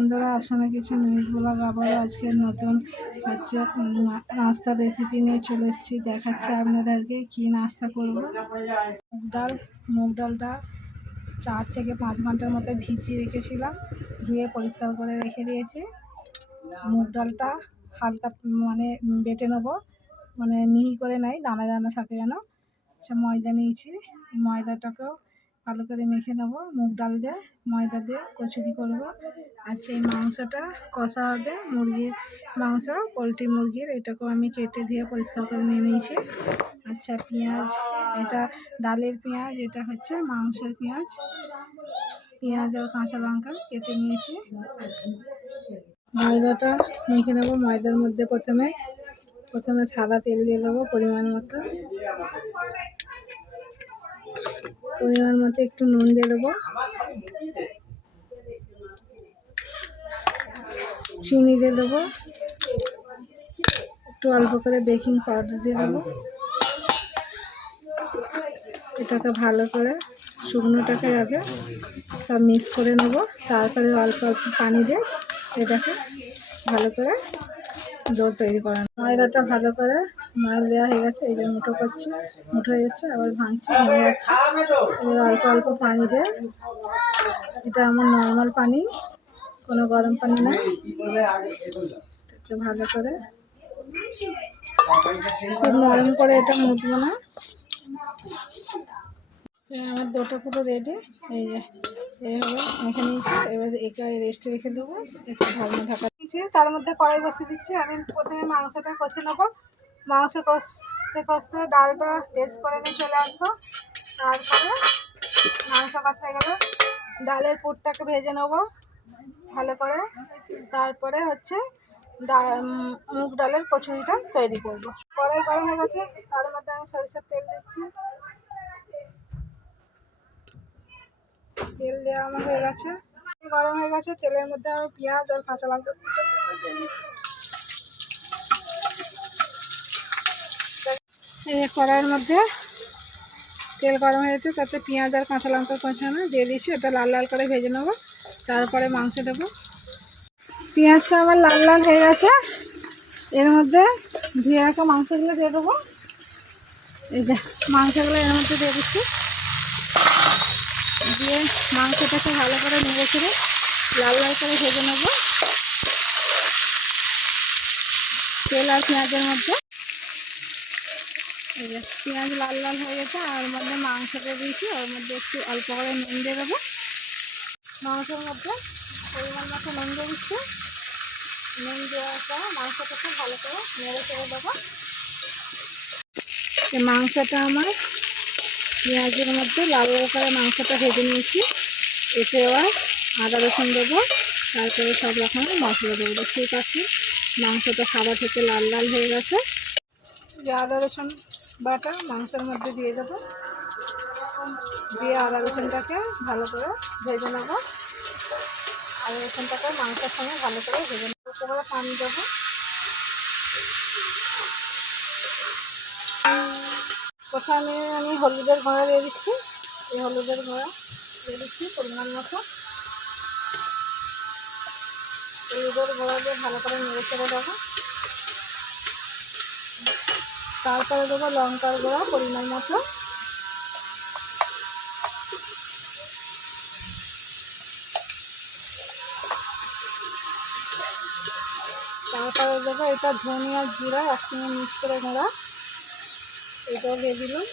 বন্ধুরা, আপনারা কিছু মিনিট ব্লগ আবারও আজকে নতুন হচ্ছে নাস্তার রেসিপি নিয়ে চলে এসেছি। দেখাচ্ছি আপনাদেরকে কি নাস্তা করব। মুগ ডালটা 4 থেকে 5 ঘন্টার মতো ভিজিয়ে রেখেছিলাম, ধুয়ে পরিষ্কার করে রেখে দিয়েছি। মুগ ডালটা হালকা বেটে নেবো, মিহি করে নেই, দানা দানা থাকে যেন। ময়দা নিয়েছি, ময়দাটাকেও ভালো করে মেখে নেবো। মুগ ডাল দিয়ে ময়দা দিয়ে কচুরি করবো। আচ্ছা, এই মাংসটা কষা হবে, মুরগির মাংস, পোলট্রি মুরগির। এটাকেও আমি কেটে দিয়ে পরিষ্কার করে নিয়ে নিয়েছি। আচ্ছা, পেঁয়াজ, এটা ডালের পেঁয়াজ, এটা হচ্ছে মাংসের পেঁয়াজ। পেঁয়াজ আর কাঁচা লঙ্কা কেটে নিয়েছি। ময়দাটা মেখে নেবো। ময়দার মধ্যে প্রথমে সাদা তেল দিয়ে দেবো পরিমাণ মতো একটু নুন দিয়ে দেবো, চিনি দিয়ে দেবো, একটু অল্প করে বেকিং পাউডার দিয়ে দেবো। এটাকে ভালো করে শুকনোটাকে আগে সব মিক্স করে নেব। তারপরে অল্প অল্প পানি দিয়ে এটাকে ভালো করে ডো তৈরি করা। ময়দাটা ভালো করে ময়দা দেওয়া হয়ে গেছে, এই যে মুঠো করছি, মুঠো হয়ে যাচ্ছে, আবার ভাঙছি, ভেঙে যাচ্ছে। এবার অল্প অল্প পানি দিয়ে, এটা আমার নর্মাল পানি, কোনো গরম পানি না। ভালো করে খুব নরম করে এটা মুছবো না। আমার ডোটা পুরো রেডি। এই যে এইভাবে মেখে নিয়েছি। এবার একে রেস্টে রেখে দেবো, একটু ঢাকা দিয়েছি। তার মধ্যে কড়াই বসিয়ে দিচ্ছি। আমি প্রথমে মাংসটা কষে নেবো। মাংস কষতে কষতে ডালটা পেস্ট করে নিয়ে চলে আসবো। তারপরে মাংস কষা গেলে ডালের পুরটাকে ভেজে নেবো ভালো করে। তারপরে হচ্ছে মুগ ডালের কচুরিটা তৈরি করব। কড়াই গরম হয়ে গেছে, তার মধ্যে আমি সরিষার তেল দিচ্ছি। তেল দেওয়া আমার হয়ে গেছে, গরম হয়ে গেছে। তেলের মধ্যে আমি পেঁয়াজ আর কাঁচা লঙ্কা কড়াইয়ের মধ্যে তেল গরম হয়ে গেছে, তাতে পেঁয়াজ আর কাঁচা লঙ্কা কষানো দিয়ে দিয়েছি। এটা লাল লাল করে ভেজে নেবো, তারপরে মাংস দেবো। পেঁয়াজটা আমার লাল লাল হয়ে গেছে, এর মধ্যে ধুয়ে রাখা মাংসগুলো দিয়ে দেবো। এই যে মাংসগুলো এর মধ্যে দিয়ে দিচ্ছি, দিয়ে মাংসটাকে ভালো করে নেড়ে ছেড়ে লাল লাল করে ভেজে নেবো তেল আর পেঁয়াজের মধ্যে। এই যে পেঁয়াজ লাল লাল হয়ে গেছে, আর মধ্যে মাংসটা দিয়েছি, ওর মধ্যে একটু অল্প করে নুন দিয়ে দেবো। মাংসের মধ্যে পরিমাণ মতো নুন দিয়ে দিচ্ছি। নুন দেওয়ার পর মাংসটাকে ভালো করে নেড়ে ছেড়ে দেবো। এই মাংসটা আমার পেঁয়াজের মধ্যে লাল লাল করে মাংসটা ভেজে নিয়েছি। এতে আবার আদা রসুন দেবো, তারপরে সব রকমের মশলা দেবো। দেখতেই পাচ্ছি মাংসটা সাদা থেকে লাল লাল হয়ে গেছে। যে আদা রসুন বাটা মাংসের মধ্যে দিয়ে দেবো, দিয়ে আদা রসুনটাকে ভালো করে ভেজে নেবো। আদা রসুনটাকে মাংসের সঙ্গে ভালো করে ভেজে নেবো। একটু করে পানি দেবো। প্রথমে আমি হলুদের গুঁড়া দিয়ে দিচ্ছি। এই হলুদের গুঁড়া দিয়ে দিচ্ছি পরিমাণ মতো। হলুদের গুঁড়া দিয়ে ভালো করে নেড়ে ছেড়ে দেবো। তারপরে দেবো লঙ্কার গুঁড়া পরিমাণ মতো। তারপরে দেবো এটা ধনিয়া জিরা একসঙ্গে মিক্স করে গুঁড়া, এটাও দিয়ে দিলাম।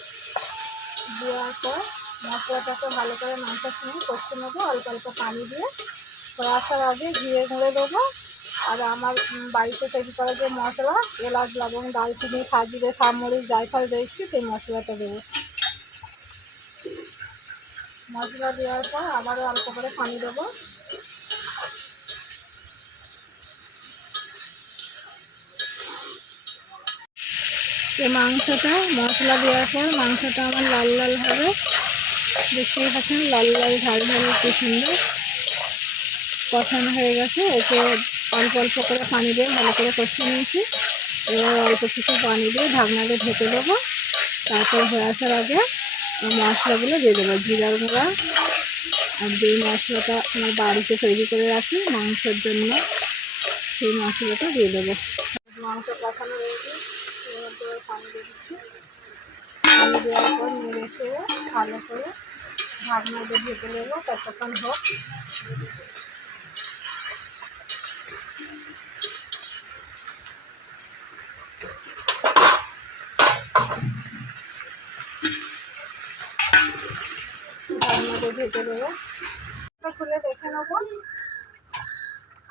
দেওয়ার পর মশলাটাকে ভালো করে মাংসের সঙ্গে কষতে নেবো অল্প অল্প পানি দিয়ে। কষার আগে জিরে গুঁড়ে দেবো, আর আমার বাড়িতে তৈরি করা যে মশলা, এলাচ লবঙ্গ দারচিনি সাজিরে সামরিচ জায়ফল দিয়েছি, সেই মশলাটা দেবো। মশলা দেওয়ার পর আবারও অল্প করে পানি দেবো। এই মাংসটা মশলা দেওয়ার পর মাংসটা আমার লাল লাল হবে, দেখতেই পাচ্ছেন লাল লাল ঝাল ঝাল কি সুন্দর কষানো হয়ে গেছে। একে অল্প অল্প করে পানি দিয়ে ভালো করে কষিয়ে নিয়েছি। এবার অল্প কিছু পানি দিয়ে ঢাকনা দিয়ে ঢেকে দেবো। তারপর হয়ে আসার আগে মশলাগুলো দিয়ে দেবো, জিরার গুঁড়া, আর যে মশলাটা আমার বাড়িতে তৈরি করে রাখি মাংসের জন্য, সেই মশলাটা দিয়ে দেবো। মাংস কষানো রয়েছে, এর মধ্যে পানি দিয়ে দিচ্ছি। পানি দেওয়ার পর নেড়ে ছেড়ে ভালো করে ঢাকনা দিয়ে ঢেকে দেবো, ততক্ষণ হোক। ঢাকনা দিয়ে ঢেকে দেবো, খুলে দেখে নেবো।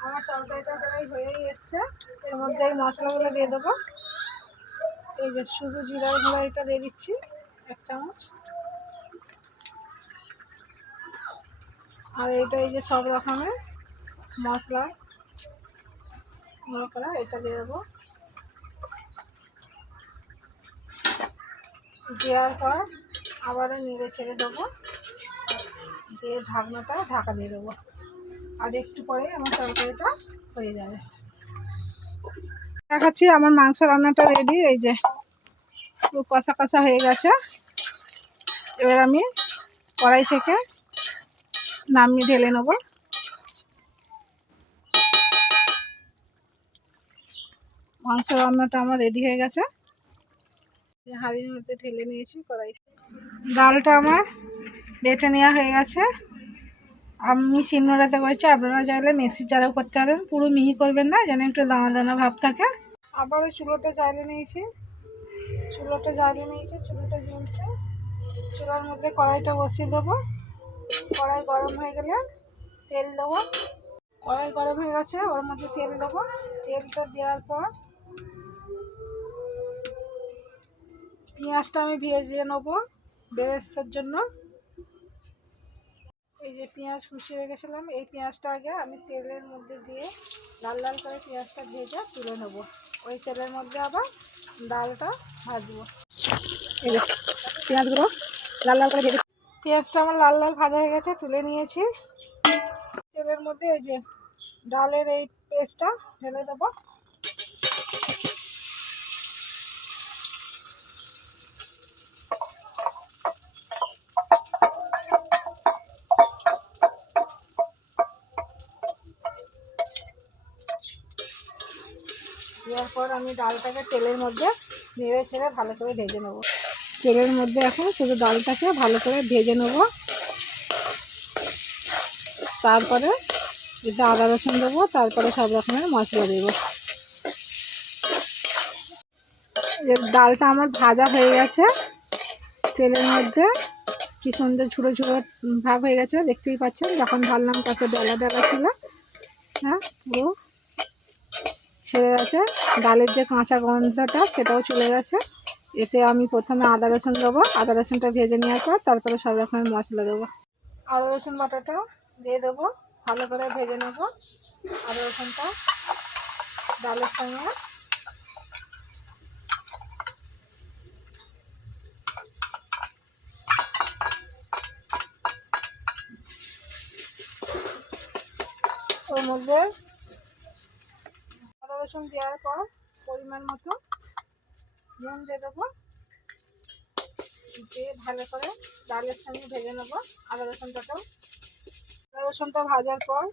আমার তরকারিটা হয়েই এসছে। এর মধ্যে এই মশলাগুলো দিয়ে দেবো। এই যে শুধু জিরার গুঁড়ো এটা দিয়ে দিচ্ছি 1 চামচ, আর এইটা এই যে সব রকমের মশলা গুঁড়ো করা, এটা দিয়ে দেবো। দেওয়ার পর আবারও নেড়ে ছেড়ে দেবো, দিয়ে ঢাকনাটা ঢাকা দিয়ে দেবো। আর একটু পরে আমার তরকারিটা হয়ে যাবে। দেখাচ্ছি আমার মাংস রান্নাটা রেডি। এই যে পুরো কষা কষা হয়ে গেছে। এবার আমি কড়াই থেকে নামিয়ে ঢেলে নেব। মাংস রান্নাটা আমার রেডি হয়ে গেছে। হাঁড়ির মধ্যে ঢেলে নিয়েছি কড়াই। ডালটা আমার বেটে নেওয়া হয়ে গেছে। আমি শিলনোড়াতে করেছি, আপনারা চাইলে মিক্সির জারেও করতে পারেন। পুরো মিহি করবেন না, যেন একটু দানা দানা ভাব থাকে। আবারও চুলোটা জ্বালিয়ে নিয়েছি, চুলোটা জ্বলছে। চুলার মধ্যে কড়াইটা বসিয়ে দেবো। কড়াই গরম হয়ে গেলে তেল দেবো। কড়াই গরম হয়ে গেছে, ওর মধ্যে তেল দেবো। তেলটা দেওয়ার পর পেঁয়াজটা আমি ভেজে নেবো বেরেস্তার জন্য। এই যে পেঁয়াজ কুচিয়ে রেখেছিলাম, এই পেঁয়াজটা আগে আমি তেলের মধ্যে দিয়ে লাল লাল করে পেঁয়াজটা ভেজে তুলে নেবো। ওই তেলের মধ্যে আবার ডালটা ভাজবো। এই যে পেঁয়াজগুলো লাল লাল করে ভেজে, পেঁয়াজটা আমার লাল লাল ভাজা হয়ে গেছে, তুলে নিয়েছি। তেলের মধ্যে এই যে ডালের এই পেস্টটা ঢেলে দেবো। দেওয়ার পর আমি ডালটাকে তেলের মধ্যে নেড়ে ছেড়ে ভালো করে ভেজে নেব। তেলের মধ্যে এখন শুধু ডালটাকে ভালো করে ভেজে নেব। তারপরে এটা আদা রসুন দেবো, তারপরে সব রকমের মশলা দেবো। ডালটা আমার ভাজা হয়ে গেছে তেলের মধ্যে, কি সুন্দর ঝুড়ো ঝুড়ো ভাব হয়ে গেছে, দেখতেই পাচ্ছেন। যখন ঢাললাম কত ডালা ডালা ছিল, হ্যাঁ পুরো ছেড়ে গেছে। ডালের যে কাঁচা গন্ধটা সেটাও চলে গেছে। এতে আমি প্রথমে আদা রসুন দেবো। আদা রসুনটা ভেজে নেওয়ার পর তারপরে সব রকমের মশলা দেবো। আদা রসুন বাটাটা দিয়ে দেবো, ভালো করে ভেজে নেবো আদা রসুনটা ডালের সঙ্গে। ওর মধ্যে আদা রসুন দেওয়ার পর পরিমাণ মতো নুন দিয়ে দেবো, দিয়ে ভালো করে ডালের সঙ্গে ভেজে নেবো আদা রসুনটাকেও। আদা রসুনটা ভাজার পর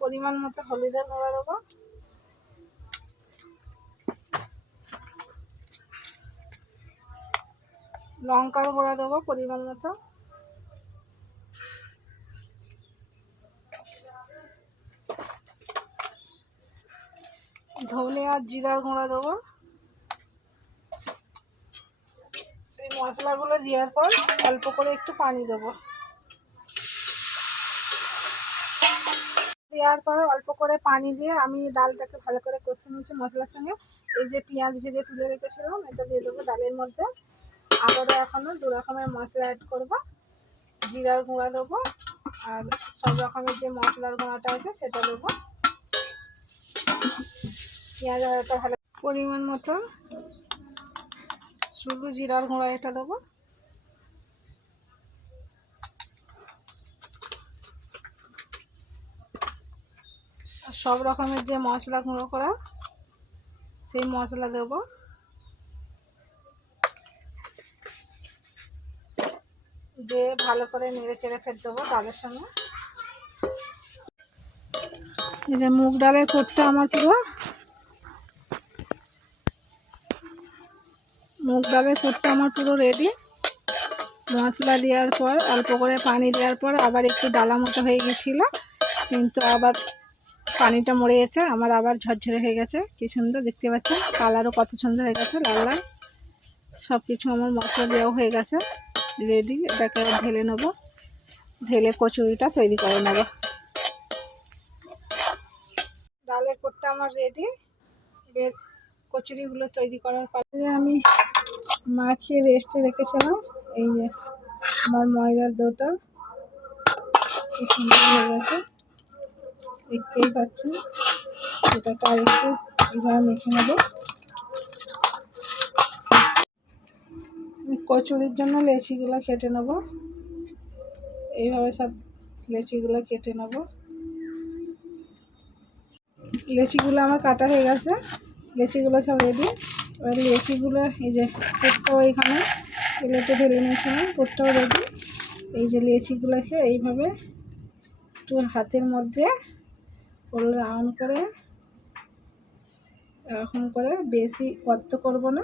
পরিমাণ মতো হলুদের গুঁড়ো দেবো, লঙ্কার গুঁড়ো দেবো পরিমাণ মতো, ধনে আর জিরার গুঁড়ো দেবো। এই মশলাগুলো দেওয়ার পর অল্প করে একটু পানি দেবো। দেওয়ার পর অল্প করে পানি দিয়ে আমি ডালটাকে ভালো করে কষে নিয়েছি মশলার সঙ্গে। এই যে পেঁয়াজ ভেজে তুলে রেখেছিলাম এটা দিয়ে দেবো ডালের মধ্যে। আবারও এখনও 2 রকমের মশলা অ্যাড করবো। জিরার গুঁড়া দেবো আর সব রকমের যে মশলার গুঁড়াটা আছে সেটা দেবো। পেঁয়াজ ভাজাটা ভালো পরিমাণ মতো শুধু জিরার গুঁড়া এটা দেবো। আর সব রকমের যে মশলা গুঁড়ো করা সেই মশলা দেবো। দিয়ে ভালো করে নেড়ে চেড়ে ফেলে দেবো ডালের সঙ্গে। এই যে মুগ ডালের পুরটা আমার পুরো রেডি। মশলা দেওয়ার পর অল্প করে পানি দেওয়ার পর আবার একটু ডালা মতো হয়ে গেছিলো, কিন্তু আবার পানিটা মরে গেছে, আমার আবার ঝরঝরে হয়ে গেছে। কি সুন্দর দেখতে পাচ্ছেন, কালারও কত সুন্দর হয়ে গেছে, লাল লাল। সব কিছু আমার মশলা দেওয়া হয়ে গেছে, রেডি। এটাকে ঢেলে নেবো, ঢেলে কচুরিটা তৈরি করে নেব। ডালের পুরটা আমার রেডি। কচুরিগুলো তৈরি করার পরে আমি মাখিয়ে রেস্টে রেখেছিলাম। এই যে আমার ময়দার ডোটা কি সুন্দর হয়ে গেছে, দেখতেই পাচ্ছেন। এটাকে আর একটু এইভাবে মেখে নেব। কচুরির জন্য লেচিগুলো কেটে নেব, এইভাবে সব লেচিগুলো কেটে নেব। লেচিগুলো আমার কাটা হয়ে গেছে, লেচিগুলো সব রেডি। এবার লেচিগুলো এই যে পুরটাও এখানে প্লেটে ঢেলে নিয়েছিলাম, পুরটাও রেডি। এই যে লেচিগুলোকে এইভাবে একটু হাতের মধ্যে রাউন্ড করে, এরকম করে, বেশি গর্ত করব না,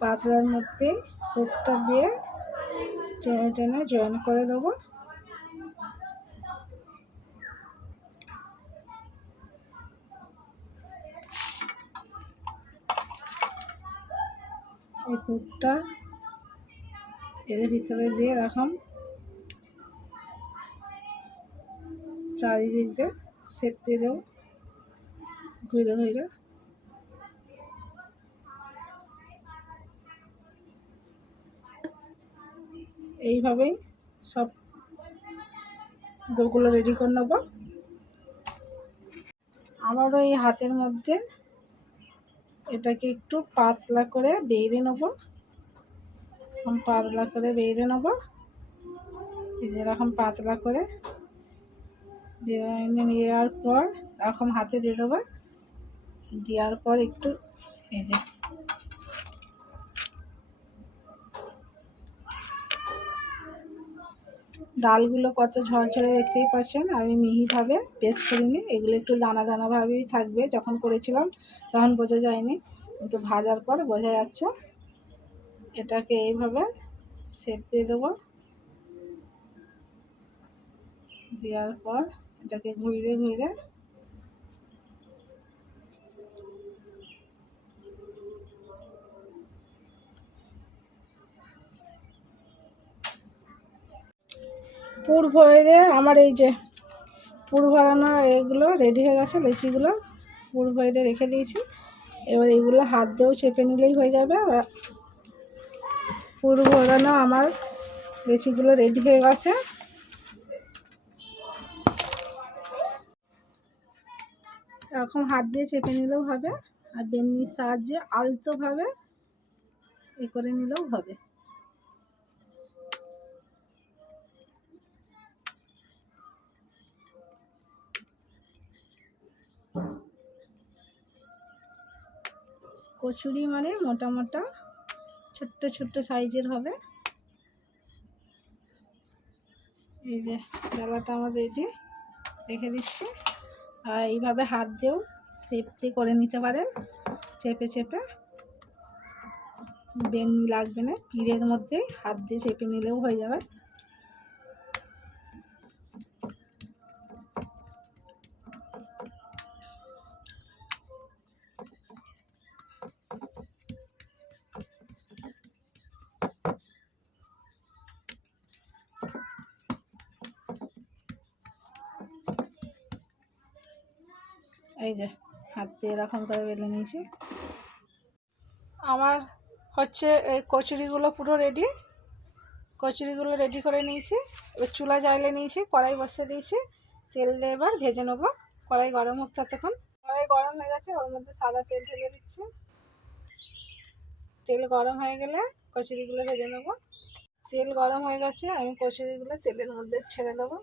পাতলার মধ্যে পুরটা দিয়ে টেনে টেনে জয়েন করে দেবো। এই পুরটা এর ভিতরে দিয়ে রাখলাম, চারিদিক দিয়ে শেপ দিয়ে দেবো ঘুরে ঘুরে। এইভাবেই সব ডোগুলো রেডি করে নেব। আমারও এই হাতের মধ্যে এটাকে একটু পাতলা করে বেড়ে নেব, পাতলা করে বেড়ে নেব। এই যে এরকম পাতলা করে বেড়ে নেওয়ার পর এরকম হাতে দিয়ে দেবো, দেওয়ার পর একটু এই যে ডালগুলো কত ঝরঝরে দেখতেই পাচ্ছেন। আমি মিহিভাবে পেস্ট করিনি, এগুলো একটু দানা দানাভাবেই থাকবে। যখন করেছিলাম তখন বোঝা যায়নি, কিন্তু ভাজার পর বোঝা যাচ্ছে। এটাকে এইভাবে শেপ দিয়ে দেবো, দেওয়ার পর এটাকে ঘুরে ঘুরে পুর ভরে আমার এই যে পুর ভরানো এগুলো রেডি হয়ে গেছে। লেচিগুলো পুর ভরে রেখে দিয়েছি, এবার এগুলো হাত দিয়েও চেপে নিলেই হয়ে যাবে। পুর ভরানো আমার লেচিগুলো রেডি হয়ে গেছে। এরকম হাত দিয়ে চেপে নিলেও হবে, আর বেলনির সাহায্যে আলতোভাবে এ করে নিলেও হবে। কচুরি মানে মোটা মোটা ছোট্ট ছোট্ট সাইজের হবে। এই যে ডালাটা আমার রেডি, রেখে দিচ্ছি। আর এইভাবে হাত দিয়েও শেপ দিয়ে করে নিতে পারেন, চেপে চেপে। বেলনি লাগবে না, পিঠের মধ্যে হাত দিয়ে চেপে নিলেও হয়ে যাবে। এই যে হাত দিয়ে এরকম করে বেলে নিয়েছি। আমার হচ্ছে এই কচুরিগুলো পুরো রেডি, কচুরিগুলো রেডি করে নিয়েছি। এবার চুলা জ্বালিয়ে নিয়েছি, কড়াই বসিয়ে দিয়েছি, তেল দিয়ে এবার ভেজে নেবো। কড়াই গরম হোক ততক্ষণ। কড়াই গরম হয়ে গেছে, ওর মধ্যে সাদা তেল ঢেলে দিচ্ছি। তেল গরম হয়ে গেলে কচুরিগুলো ভেজে নেবো। তেল গরম হয়ে গেছে, আমি কচুরিগুলো তেলের মধ্যে ছেড়ে দেবো।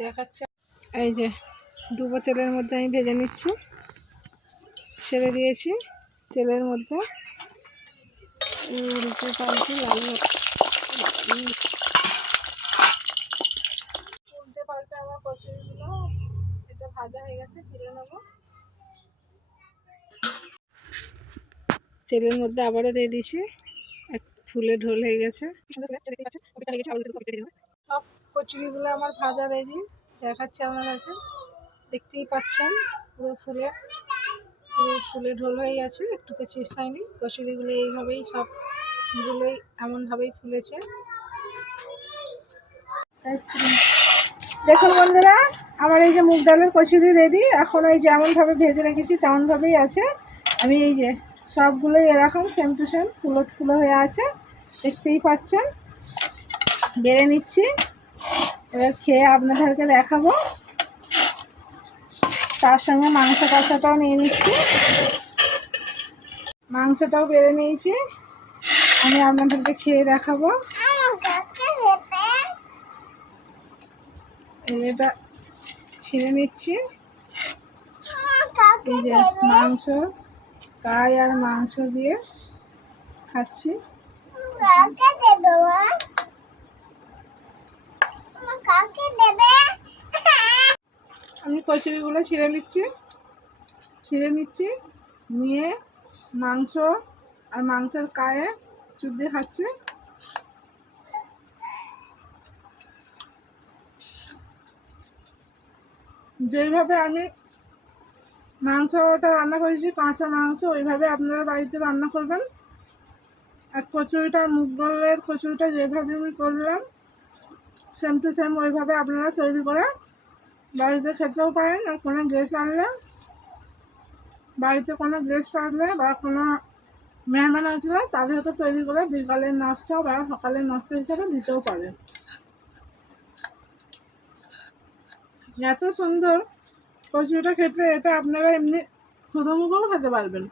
দেখাচ্ছে এই যে ডুবো তেলের মধ্যে আমি ভেজে নিচ্ছি, ছেড়ে দিয়েছি তেলের মধ্যে। উল্টে পাল্টে লাল উল্টে পাল্টে আমার কচুরিগুলো এটা ভাজা হয়ে গেছে, তুলে নেবো। তেলের মধ্যে আবারও দিয়ে দিয়েছি, এক ফুলে ঢোল হয়ে গেছে। সব কচুরিগুলো আমার ভাজা রেডি, দেখাচ্ছি আপনাদেরকে, দেখতেই পাচ্ছেন পুরো ফুলে ঢোল হয়ে গেছে, একটুতে চিপস হয়নি। কচুরিগুলো এইভাবেই সবগুলোই এমনভাবেই ফুলেছে। দেখুন বন্ধুরা, আমার এই যে মুগ ডালের কচুরি রেডি। এখন এই যেমনভাবে ভেজে রেখেছি তেমনভাবেই আছে। আমি এই যে সবগুলোই এরকম সেম টু সেম ফুলো হয়ে আছে, দেখতেই পাচ্ছেন। বেড়ে নিচ্ছি, এবার খেয়ে আপনাদেরকে দেখাবো। তার সঙ্গে মাংস কষাটাও নিয়ে নিচ্ছি, মাংসটাও বেড়ে নিয়েছি, আমি আপনাদেরকে খেয়ে দেখাবো। এটা ছিঁড়ে নিচ্ছি, এই যে মাংস, কাই আর মাংস দিয়ে খাচ্ছি। আমি কচুরিগুলো ছিঁড়ে নিচ্ছি, নিয়ে মাংস আর মাংসের গায়ে চুপ দিয়ে খাচ্ছি। যেইভাবে আমি মাংসটা রান্না করেছি, কাঁচা মাংস, ওইভাবে আপনারা বাড়িতে রান্না করবেন। আর কচুরিটা, মুগ ডালের কচুরিটা যেভাবে আমি করলাম সেম টু সেম ওইভাবে আপনারা তৈরি করে বাড়িতে খেতেও পারেন। আর কোনো গেস্ট আনলে, বাড়িতে কোনো গেস্ট আসলে বা কোনো মেহমান আসলে তাদেরকে তৈরি করে বিকালের নাস্তা বা সকালের নাস্তা হিসাবে দিতেও পারেন। এত সুন্দর কচুরিটা খেতে, এটা আপনারা এমনি শুধুমুখেও খেতে পারবেন।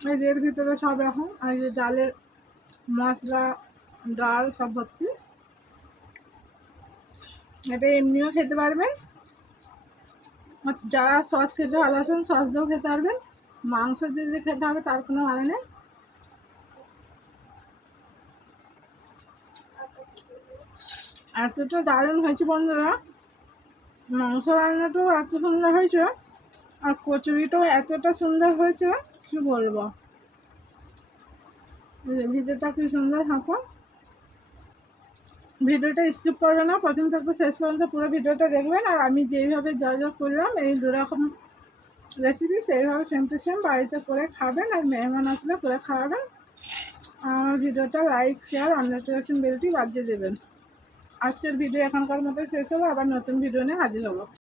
এই এর ভিতরে সব রকম, আর এই যে ডালের মশলা, ডাল সব ভর্তি। এটা এমনিও খেতে পারবেন, যারা সস খেতে ভালোবাসেন সস দিয়েও খেতে পারবেন। মাংস যে খেতে হবে তার কোনো মানে নেই। এতটা দারুণ হয়েছে বন্ধুরা, মাংস রান্নাটাও এত সুন্দর হয়েছে, আর কচুরিটাও এতটা সুন্দর হয়েছে কি বলবো। ভিডিওটা কি সুন্দর থাকো, ভিডিওটা স্কিপ করবে না, প্রথম থেকে শেষ পর্যন্ত পুরো ভিডিওটা দেখবেন। আর আমি যেইভাবে যা করলাম এই দুরকম রেসিপি, সেইভাবে সেম টু সেম বাড়িতে করে খাবেন, আর মেহমান আসলে করে খাওয়াবেন। আমার ভিডিওটা লাইক, শেয়ার, নোটিফিকেশন বেলটি বাজিয়ে দেবেন। আজকের ভিডিও এখনকার মতো শেষ হলো, আবার নতুন ভিডিও নিয়ে হাজির হবো।